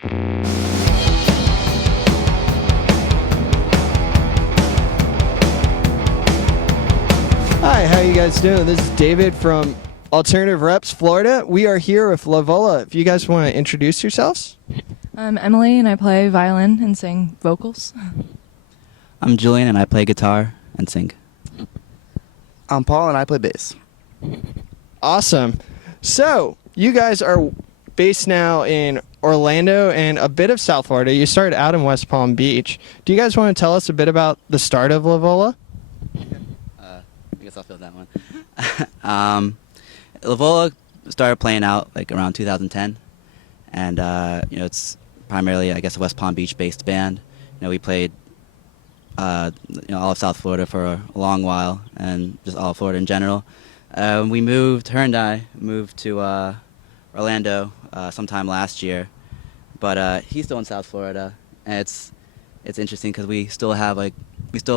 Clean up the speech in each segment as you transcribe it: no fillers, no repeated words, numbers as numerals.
Hi, how you guys doing? This is David from AltRepsFlorida. We are here with Lavola. If you guys want to introduce yourselves. I'm Emily, and I play violin and sing vocals. I'm Julian, and I play guitar and sing. I'm Paul, and I play bass. Awesome. So, you guys are based now in Orlando and a bit of South Florida. You started out in West Palm Beach. Do you guys want to tell us a bit about the start of Lavola? I guess I'll fill that one. Lavola started playing out like around 2010, and it's primarily, I guess, a West Palm Beach-based band. We played all of South Florida for a long while, and just all of Florida in general. We moved, her and I moved to Orlando sometime last year, but he's still in South Florida, and it's interesting because we still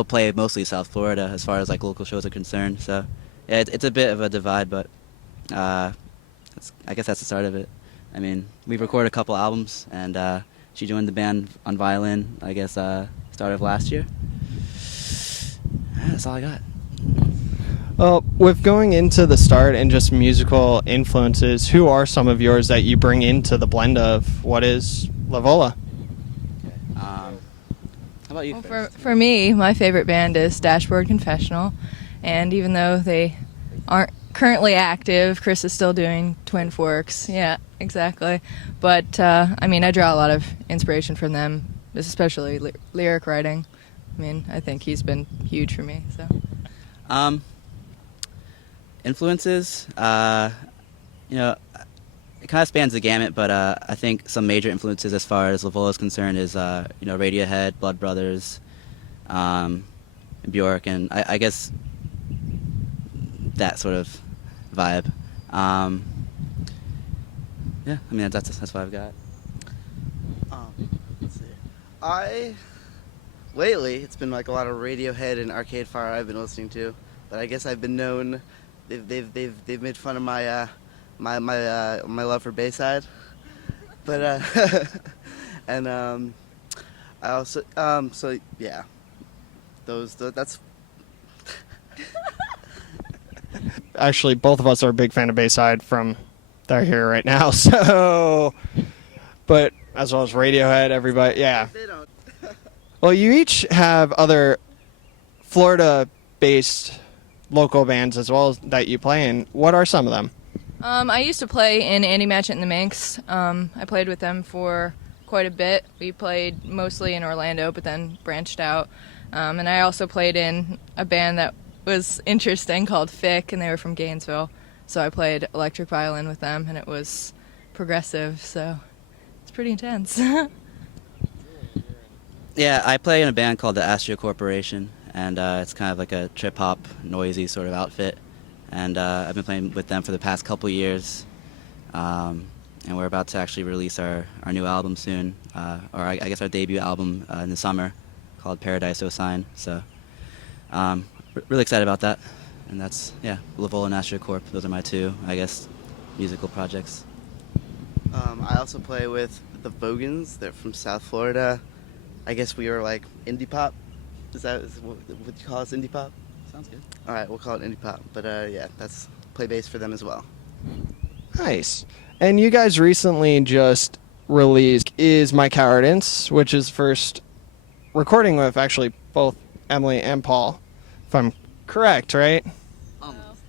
play mostly South Florida as far as like local shows are concerned. So yeah, it's a bit of a divide, but I guess that's the start of it. I mean, we've recorded a couple albums, and she joined the band on violin, I guess, start of last year. That's all I got. Well, with going into the start and just musical influences, who are some of yours that you bring into the blend of what is Lavola? How about you? Well, for me, my favorite band is Dashboard Confessional, and even though they aren't currently active, Chris is still doing Twin Forks. Yeah, exactly. But I draw a lot of inspiration from them, especially lyric writing. I think he's been huge for me. So. Influences, it kind of spans the gamut, but I think some major influences as far as Lavola is concerned is, Radiohead, Blood Brothers, Bjork, and I guess that sort of vibe. That's what I've got. Let's see. Lately, it's been like a lot of Radiohead and Arcade Fire I've been listening to, but I guess I've been known. They've made fun of my my love for Bayside, but and I also so yeah, that's. Actually, both of us are a big fan of Bayside from they're here right now. So, but as well as Radiohead, everybody, yeah. They don't. Well, you each have other Florida-based local bands as well that you play in. What are some of them? I used to play in Andy Matchett and the Minx. I played with them for quite a bit. We played mostly in Orlando, but then branched out. And I also played in a band that was interesting called Fick, and they were from Gainesville. So I played electric violin with them, and it was progressive, so it's pretty intense. Yeah, I play in a band called the Ashleigh Corporation, and it's kind of like a trip-hop, noisy sort of outfit. And I've been playing with them for the past couple years, and we're about to actually release our new album soon, or I guess our debut album in the summer, called Paradise O Sign. So really excited about that. And that's, Lavola and Ashleigh Corp. Those are my two, I guess, musical projects. I also play with the Vogans. They're from South Florida. I guess we are like indie pop. Is what you call us, indie pop? Sounds good. All right, we'll call it indie pop. But that's play bass for them as well. Nice. And you guys recently just released Is My Cowardice, which is first recording with actually both Emily and Paul, if I'm correct, right? Almost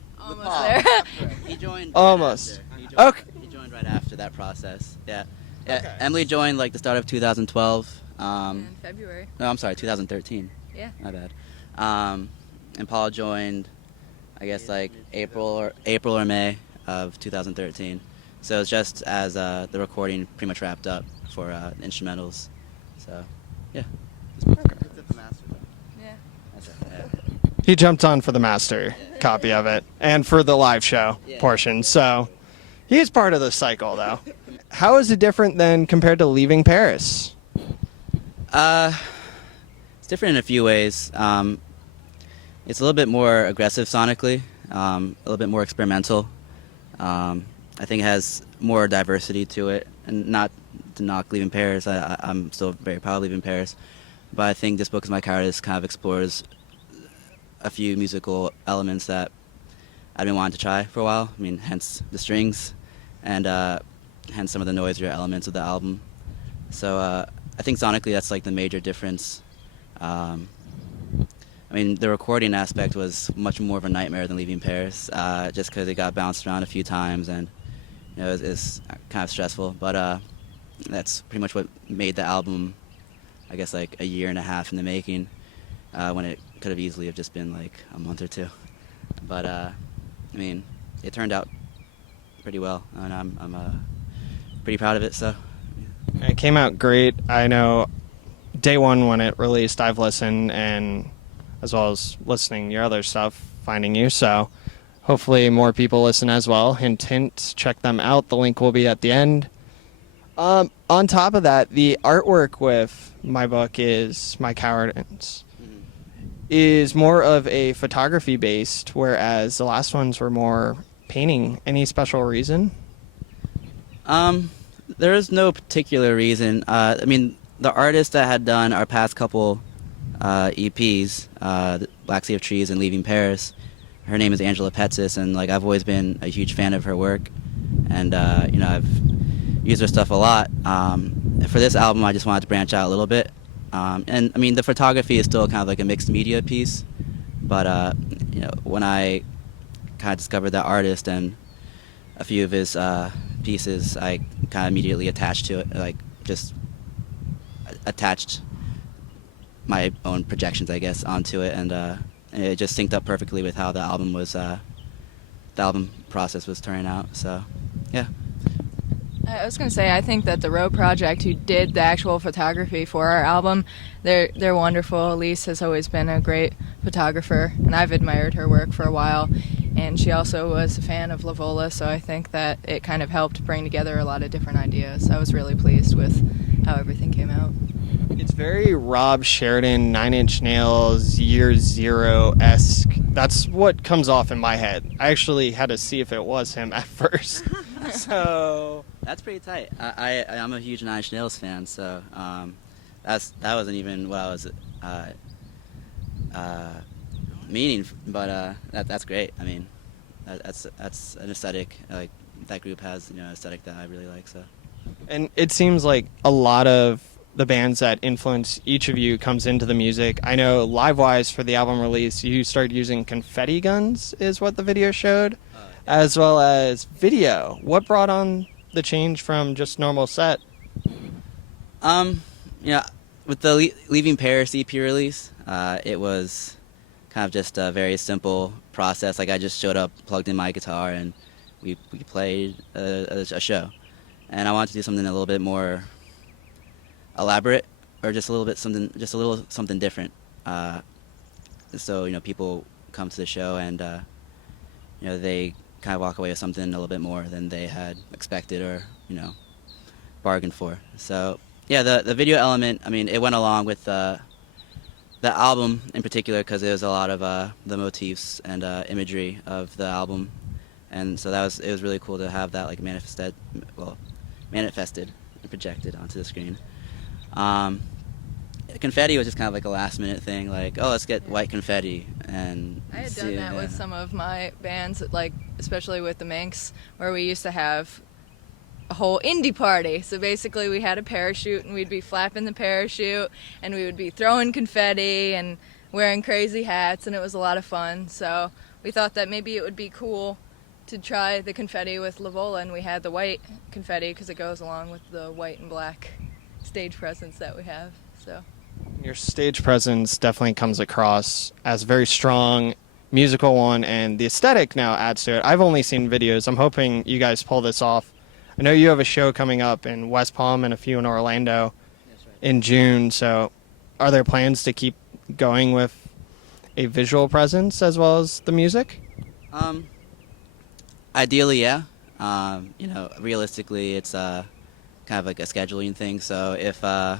there. He joined Almost. Right after. He joined right after that process. Yeah. Okay. Emily joined like the start of 2012. In February. No, I'm sorry, 2013. Yeah. My bad. And Paul joined, I guess, like April or May of 2013. So it's just as the recording pretty much wrapped up for instrumentals. So, yeah. It's at the master though. Yeah. That's it. He jumped on for the master copy of it and for the live show portion. So he is part of the cycle, though. How is it different than compared to Leaving Paris? It's different in a few ways. It's a little bit more aggressive sonically, a little bit more experimental. I think it has more diversity to it, and not to knock Leaving Paris. I'm still very proud of Leaving Paris. But I think This Book Is My Cowardice kind of explores a few musical elements that I've been wanting to try for a while. I mean, hence the strings, and hence some of the noisier elements of the album. So I think sonically that's like the major difference. I mean, the recording aspect was much more of a nightmare than Leaving Paris, just because it got bounced around a few times, and it's kind of stressful. But that's pretty much what made the album, I guess, like a year and a half in the making, when it could have easily have just been like a month or two. But I mean, it turned out pretty well, and I'm pretty proud of it. So It came out great. I know day one when it released, I've listened, and as well as listening your other stuff, finding you. So hopefully more people listen as well. Hint, hint, check them out. The link will be at the end. On top of that, the artwork with my book is My Cowardice is more of a photography based, whereas the last ones were more painting. Any special reason? There is no particular reason. I mean, the artist that had done our past couple EPs, Black Sea of Trees and Leaving Paris, her name is Angela Petsis, and like I've always been a huge fan of her work, and I've used her stuff a lot. For this album, I just wanted to branch out a little bit, and I mean the photography is still kind of like a mixed media piece, but when I kind of discovered that artist and a few of his pieces, I kind of immediately attached to it, like just attached my own projections, I guess, onto it, and it just synced up perfectly with how the album process was turning out. So, yeah. I was going to say, I think that the Row Project, who did the actual photography for our album, they're wonderful. Elise has always been a great photographer, and I've admired her work for a while. And she also was a fan of Lavola, so I think that it kind of helped bring together a lot of different ideas. I was really pleased with how everything came out. It's very Rob Sheridan, Nine Inch Nails, Year Zero-esque. That's what comes off in my head. I actually had to see if it was him at first. So That's pretty tight. I'm a huge Nine Inch Nails fan, so that wasn't even what I was meaning, but that's great. I mean, that's an aesthetic, like that group has, an aesthetic that I really like. So, and it seems like a lot of the bands that influence each of you comes into the music. I know live-wise for the album release, you started using confetti guns, is what the video showed, as well as video. What brought on the change from just normal set? With the Leaving Paris EP release, it was kind of just a very simple process. Like I just showed up, plugged in my guitar, and we played a show. And I wanted to do something a little bit more elaborate, or just a little something different. So people come to the show and they kind of walk away with something a little bit more than they had expected or bargained for. So yeah, the video element, I mean, it went along with the album in particular because there was a lot of the motifs and imagery of the album, and so it was really cool to have that like manifested and projected onto the screen. Confetti was just kind of like a last minute thing, like, oh, let's get white confetti. And I had done that with some of my bands, like especially with the Manx, where we used to have a whole indie party. So basically we had a parachute and we'd be flapping the parachute and we would be throwing confetti and wearing crazy hats, and it was a lot of fun. So we thought that maybe it would be cool to try the confetti with Lavola, and we had the white confetti because it goes along with the white and black stage presence that we have. So your stage presence definitely comes across as a very strong musical one, and the aesthetic now adds to it. I've only seen videos. I'm hoping you guys pull this off. I know you have a show coming up in West Palm and a few in Orlando in June, so are there plans to keep going with a visual presence as well as the music? Ideally, yeah. Realistically, it's kind of like a scheduling thing. So if the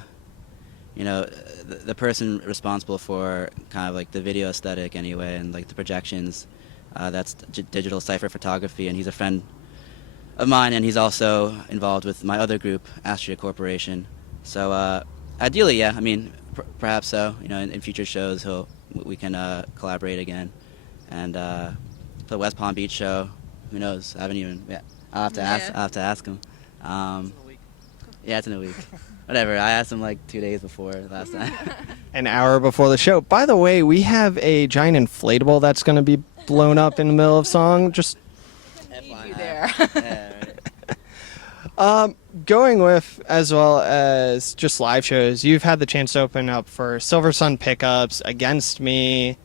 person responsible for kind of like the video aesthetic anyway, and like the projections, that's digital cipher photography, and he's a friend of mine, and he's also involved with my other group, Ashleigh Corporation. So ideally, yeah, I mean, perhaps so. You know, in future shows, we can collaborate again, and for the West Palm Beach show, who knows? I haven't even. Yeah, I'll have to ask him. Yeah, it's in a week. Whatever. I asked him like 2 days before last time. An hour before the show. By the way, we have a giant inflatable that's going to be blown up in the middle of song. Just Need you there. Yeah, right. going with, as well as just live shows, you've had the chance to open up for Silver Sun Pickups, Against Me,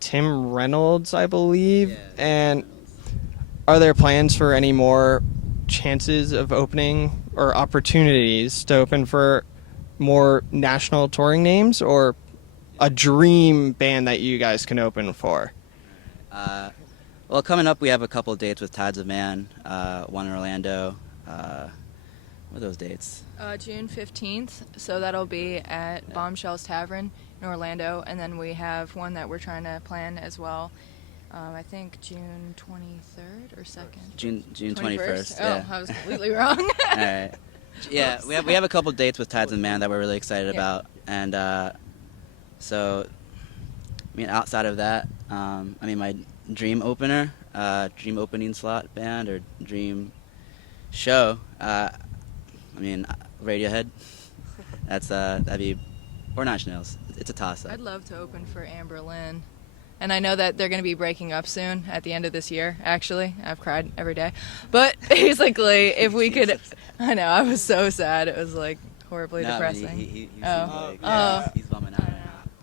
Tim Reynolds, I believe. Yeah. And are there plans for any more chances of opening or opportunities to open for more national touring names, or a dream band that you guys can open for? Well, coming up, we have a couple of dates with Tides of Man, one in Orlando. What are those dates? June 15th, so that'll be at Bombshells Tavern in Orlando, and then we have one that we're trying to plan as well. I think June 23rd or 2nd. June 21st. Oh, Yeah. I was completely wrong. All right. Yeah, we have a couple of dates with Tides of Man that we're really excited about, and so I mean, outside of that, I mean, my dream opener, dream opening slot band, or dream show, I mean, Radiohead. That'd be, or Nine Inch Nails. It's a toss-up. I'd love to open for Amber Lynn. And I know that they're going to be breaking up soon at the end of this year, actually. I've cried every day. But basically, if we could... I know, I was so sad. It was, like, horribly depressing. I mean, he seems like, Oh. he's bumming out.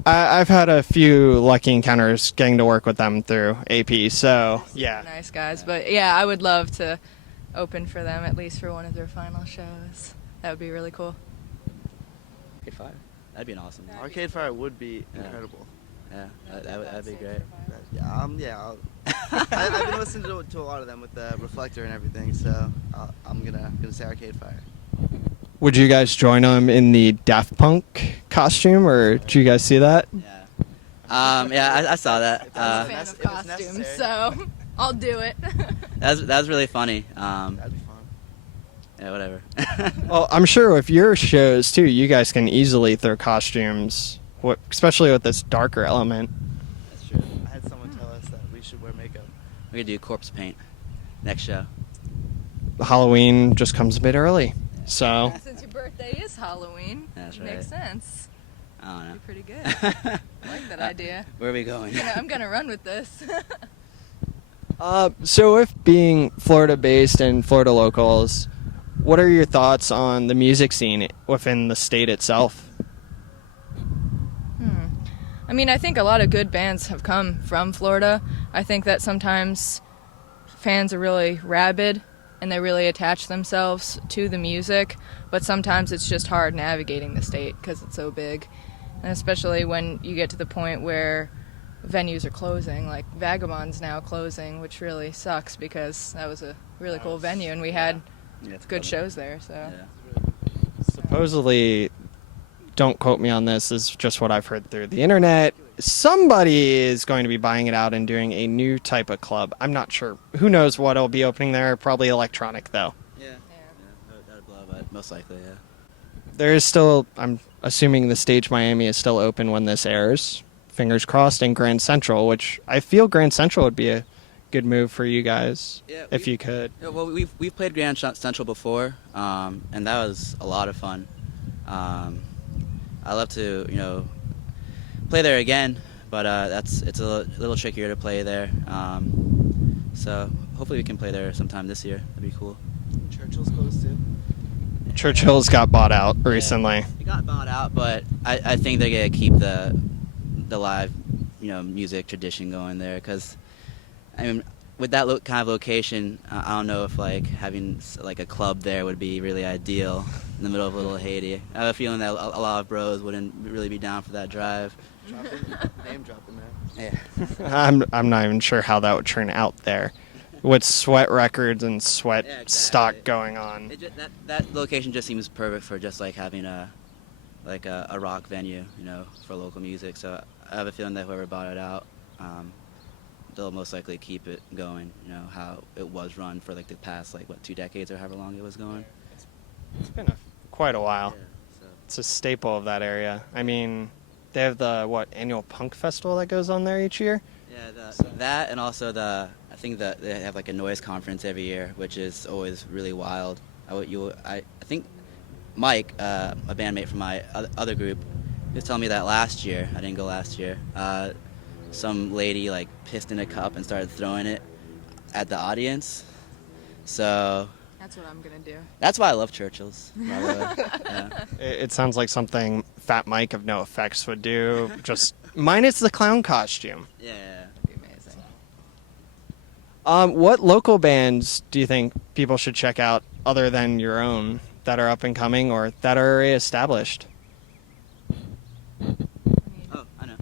I've had a few lucky encounters getting to work with them through AP, so yeah. Nice guys. But, yeah, I would love to open for them, at least for one of their final shows. That would be really cool. Arcade Fire. That'd be an awesome. Arcade Fire would be Yeah. incredible. Yeah, that'd be great. Yeah. I've been listening to a lot of them with the Reflector and everything, so I'm gonna say Arcade Fire. Would you guys join them in the Daft Punk costume, or did you guys see that? Yeah. Yeah, I saw that. I'm a fan it of was costumes, necessary. so I'll do it. that was really funny. That'd be fun. Yeah, whatever. Well, I'm sure with your shows too, you guys can easily throw costumes, especially with this darker element. That's true. I had someone tell us that we should wear makeup. We're gonna do corpse paint next show. Halloween just comes a bit early, so Since your birthday is Halloween, That's it makes right. sense. I don't know. You're pretty good. I like that idea. Where are we going? I'm gonna run with this. so if being Florida-based and Florida locals, what are your thoughts on the music scene within the state itself? I mean, I think a lot of good bands have come from Florida. I think that sometimes fans are really rabid and they really attach themselves to the music, but sometimes it's just hard navigating the state because it's so big. And especially when you get to the point where venues are closing, like Vagabond's now closing, which really sucks because that was a really cool venue and we had Yeah, it's good cool. shows there. So Yeah. Supposedly, don't quote me on this, this is just what I've heard through the internet, somebody is going to be buying it out and doing a new type of club. I'm not sure. Who knows what will be opening there? Probably electronic, though. Yeah. That'd blow, but most likely, yeah. There is still, I'm assuming the Stage Miami is still open when this airs. Fingers crossed, in Grand Central, which I feel Grand Central would be a good move for you guys, Yeah, if you could. Yeah, well, we've played Grand Central before, and that was a lot of fun. I love to play there again, but it's a little trickier to play there. So hopefully we can play there sometime this year. That'd be cool. Churchill's closed too. Churchill's got bought out recently. It got bought out, but I think they're gonna keep the live music tradition going there, because I mean, with that kind of location, I don't know if like having like a club there would be really ideal in the middle of Little Haiti. I have a feeling that a lot of bros wouldn't really be down for that drive. Name dropping there. Yeah. I'm not even sure how that would turn out there, with Sweat Records and Sweat Yeah, exactly. stock going on. That location just seems perfect for just like having a rock venue, for local music. So I have a feeling that whoever bought it out, they'll most likely keep it going. You know how it was run for like the past 2 decades or however long it was going. It's been quite a while. Yeah, so. It's a staple of that area. I mean, they have the annual punk festival that goes on there each year. Yeah, that and also I think that they have like a noise conference every year, which is always really wild. I think Mike, a bandmate from my other group, he was telling me that last year, I didn't go last year, some lady pissed in a cup and started throwing it at the audience. So That's what I'm gonna do. that's why I love Churchill's. By the way. Yeah. It sounds like something Fat Mike of No Effects would do, just minus the clown costume. Yeah. That'd be amazing. What local bands do you think people should check out other than your own that are up and coming or that are already established? Oh, I know.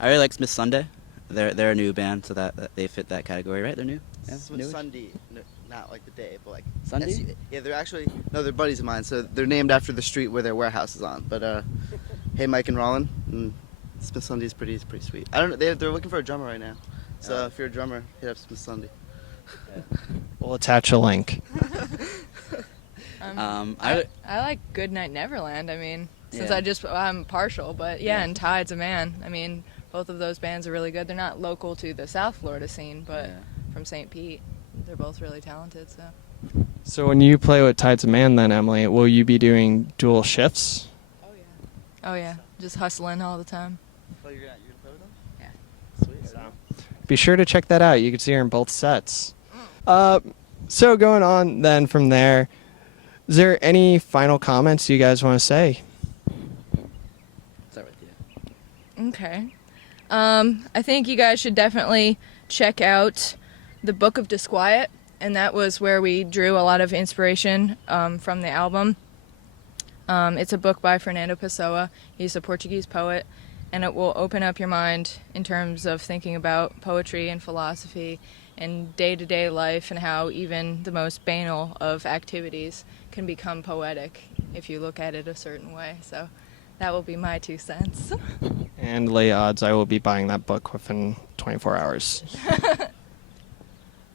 I really like Smith Sunday. They're a new band, so that they fit that category, right? They're new. Yeah, It's with newish? Sunday, not like the day, but like Sunday? Yeah, they're actually they're buddies of mine, so they're named after the street where their warehouse is on. But hey, Mike and Rollin, Smith Sunday's pretty sweet. I don't know, they're looking for a drummer right now, so if you're a drummer, hit up Smith Sunday. We'll attach a link. I like Goodnight Neverland. I mean, since Yeah. I'm partial, but yeah, Yeah. and Tide's a Man. I mean, both of those bands are really good. They're not local to the South Florida scene, but Yeah. from St. Pete, they're both really talented. So So when you play with Tides of Man, then Emily, will you be doing dual shifts? oh yeah, just hustling all the time. Oh, you're gonna play with them? Yeah. Sweet. So, be sure to check that out. You can see her in both sets. So going on then from there, is there any final comments you guys want to say? Start with you. Okay. I think you guys should definitely check out the Book of Disquiet, and that was where we drew a lot of inspiration from the album. It's a book by Fernando Pessoa. He's a Portuguese poet, and it will open up your mind in terms of thinking about poetry and philosophy and day-to-day life and how even the most banal of activities can become poetic if you look at it a certain way. So that will be my 2 cents. And lay odds I will be buying that book within 24 hours.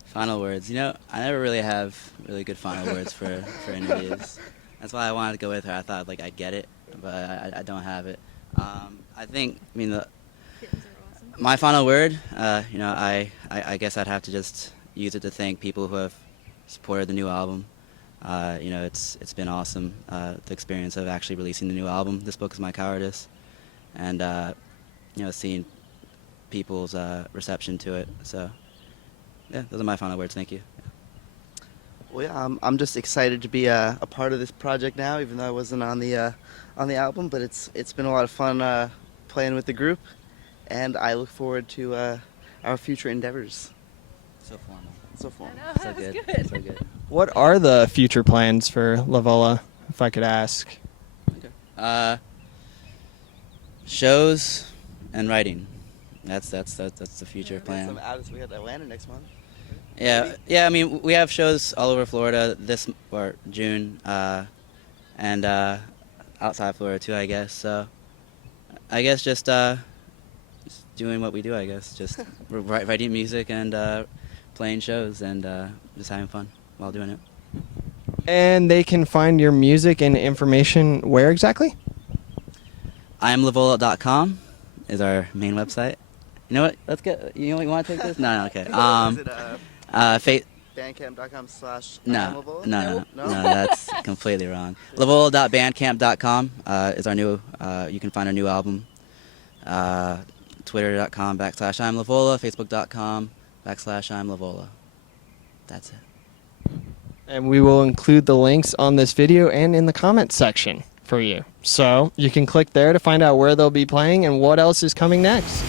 Final words. You know, I never really have really good final words for interviews. That's why I wanted to go with her. I thought I'd get it, but I don't have it. My final word, I guess I'd have to just use it to thank people who have supported the new album. It's been awesome, the experience of actually releasing the new album. This book is my cowardice, and seeing people's reception to it. So, yeah, those are my final words. Thank you. Well, yeah, I'm just excited to be a part of this project now, even though I wasn't on the album. But it's been a lot of fun playing with the group, and I look forward to our future endeavors. So formal. So formal. I know, So that was good. good. So good. What are the future plans for Lavola, if I could ask? Okay. Shows and writing. That's the future plan. We got Atlanta next month. Yeah. I mean, we have shows all over Florida June, and outside Florida too, I guess. So, I guess just doing what we do. I guess just writing music and playing shows and just having fun while doing it. And they can find your music and information where exactly? IamLavola.com is our main website. You know what? Let's get. You want to take this? No, okay. Is it bandcamp.com/. No, that's completely wrong. Lavola.bandcamp.com is our new. You can find our new album. Twitter.com/IamLavola, Facebook.com/IamLavola. That's it. And we will include the links on this video and in the comments section for you. So you can click there to find out where they'll be playing and what else is coming next.